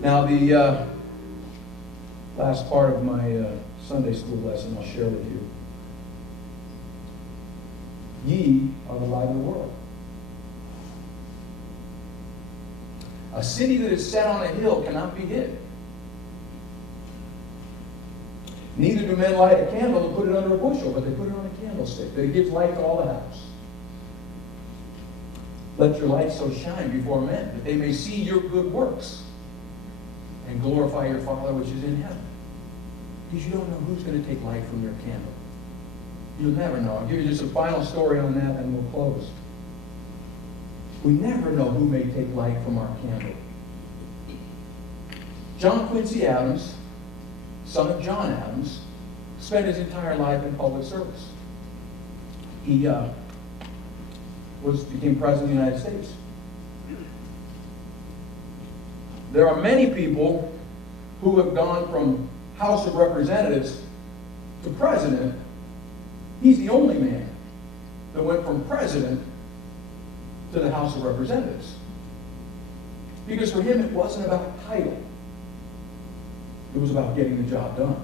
Now, the last part of my Sunday school lesson I'll share with you. Ye are the light of the world. A city that is set on a hill cannot be hid. Neither do men light a candle and put it under a bushel, but they put it on a candlestick, that it gives light to all the house. Let your light so shine before men, that they may see your good works and glorify your Father which is in heaven. Because you don't know who's going to take light from your candle. You'll never know. I'll give you just a final story on that and we'll close. We never know who may take light from our candle. John Quincy Adams, son of John Adams, spent his entire life in public service. He became president of the United States. There are many people who have gone from House of Representatives to president. He's the only man that went from president to the House of Representatives. Because for him it wasn't about title. It was about getting the job done.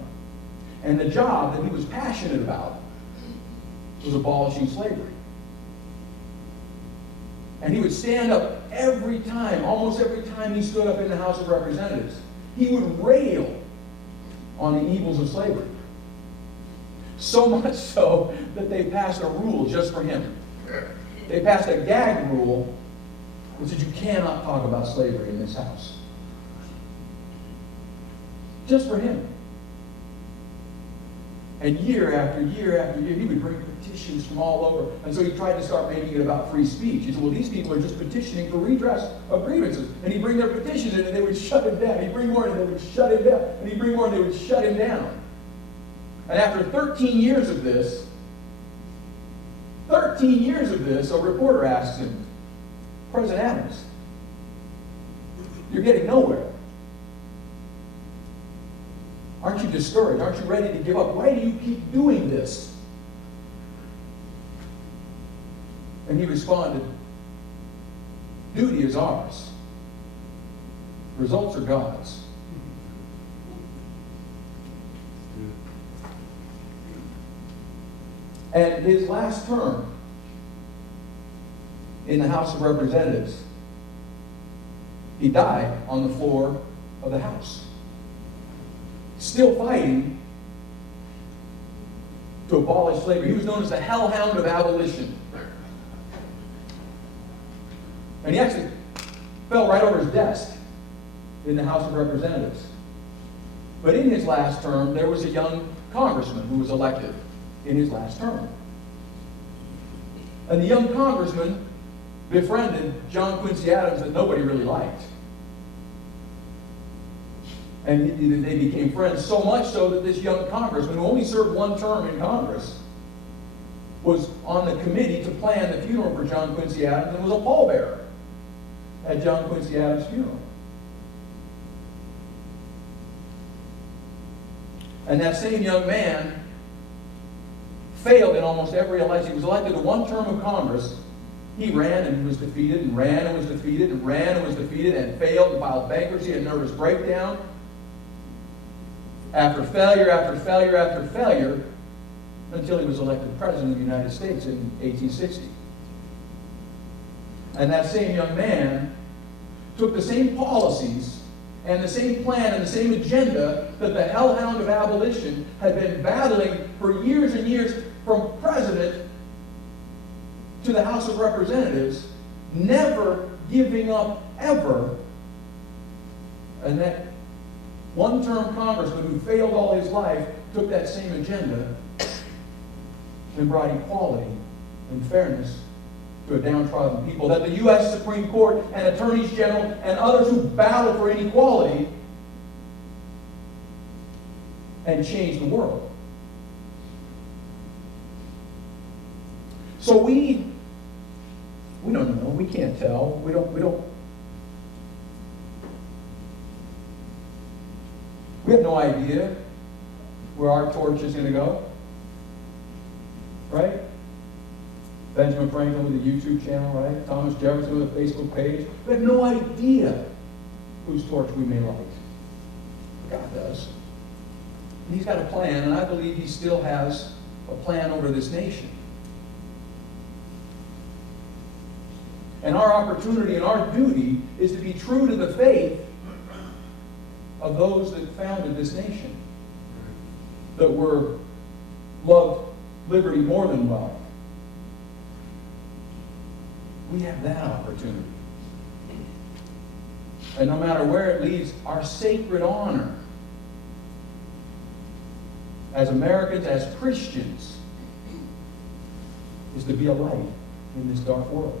And the job that he was passionate about was abolishing slavery. And he would stand up every time, almost every time he stood up in the House of Representatives, he would rail on the evils of slavery. So much so that they passed a rule just for him. They passed a gag rule which said you cannot talk about slavery in this house. Just for him. And year after year after year, he would bring petitions from all over. And so he tried to start making it about free speech. He said, well, these people are just petitioning for redress of grievances. And he'd bring their petitions in and they would shut him down. He'd bring more and they would shut him down. And he'd bring more and they would shut him down. And after 13 years of this, a reporter asked him, President Adams, you're getting nowhere. Aren't you discouraged? Aren't you ready to give up? Why do you keep doing this? And he responded, duty is ours. Results are God's. And his last term in the House of Representatives, he died on the floor of the House. Still fighting to abolish slavery. He was known as the hellhound of abolition. And he actually fell right over his desk in the House of Representatives. But in his last term, there was a young congressman who was elected in his last term. And the young congressman befriended John Quincy Adams that nobody really liked. And they became friends, so much so that this young congressman, who only served one term in Congress, was on the committee to plan the funeral for John Quincy Adams and was a pallbearer at John Quincy Adams' funeral. And that same young man failed in almost every election. He was elected to one term of Congress. He ran and was defeated, and ran and was defeated, and ran and was defeated, and failed and filed bankruptcy and nervous breakdown. After failure after failure after failure, until he was elected President of the United States in 1860. And that same young man took the same policies and the same plan and the same agenda that the hellhound of abolition had been battling for years and years, from president to the House of Representatives, never giving up ever. And that one-term congressman who failed all his life took that same agenda and brought equality and fairness to a downtrodden people. That the U.S. Supreme Court and attorneys general and others who battle for inequality and change the world. So we don't know. We can't tell. We have no idea where our torch is going to go. Right? Benjamin Franklin with a YouTube channel, right? Thomas Jefferson with a Facebook page. We have no idea whose torch we may light. God does. And He's got a plan, and I believe He still has a plan over this nation. And our opportunity and our duty is to be true to the faith of those that founded this nation, that were loved liberty more than love. We have that opportunity. And no matter where it leads, our sacred honor as Americans, as Christians, is to be a light in this dark world.